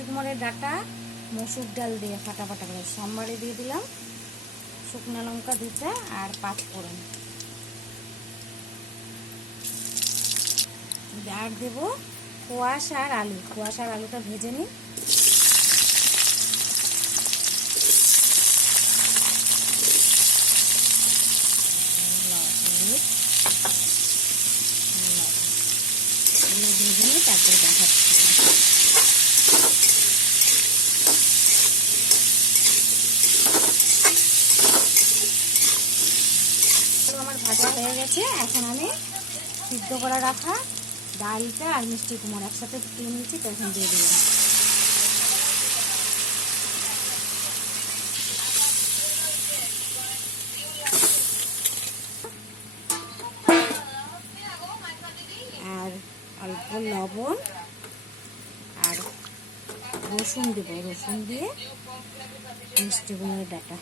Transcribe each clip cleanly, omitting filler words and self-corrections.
মিষ্টি কুমড়ের ডাঁটা মসুর ডাল দিয়ে ফাটা ফাটা করে সোমবারে দিয়ে দিলাম, শুকনো লঙ্কা 2টা আর 5 ফোড়ন। আর দেবো কোয়াশ আর আলু। কোয়াশ আর আলুটা ভেজে নিই। ভেজে নিই, তারপরে দেখাচ্ছি। আমার ভাজা হয়ে গেছে। এখন আমি সিদ্ধ করা রাখা ডালটা আর মিষ্টি কুমড়ো একসাথে ফুটিয়ে নিয়েছি, তো এখন দিয়ে দিলাম। আর অল্প লবণ আর রসুন দেবো। রসুন দিয়ে মিষ্টি কুমড়োর ডাঁটা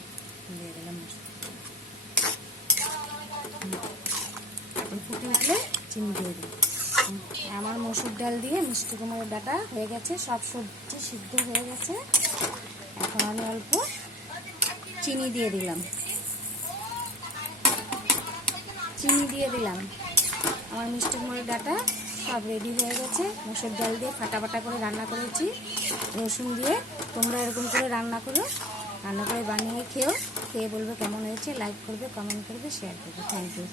দিয়ে দিলাম। ফুটে উঠলে চিনি দিয়ে দিই। আমার মসুর ডাল দিয়ে মিষ্টি কুমড়োর ডাঁটা হয়ে গেছে, সব সবজি সিদ্ধ হয়ে গেছে। এখন আমি অল্প চিনি দিয়ে দিলাম। আমার মিষ্টি কুমড়োর ডাঁটা সব রেডি হয়ে গেছে। মসুর ডাল দিয়ে ফাটা ফাটা করে রান্না করেছি, রসুন দিয়ে। তোমরা এরকম করে রান্না করে বানিয়ে খেয়ে বলবে কেমন হয়েছে। লাইক করবে, কমেন্ট করবে, শেয়ার করবে। Thank you.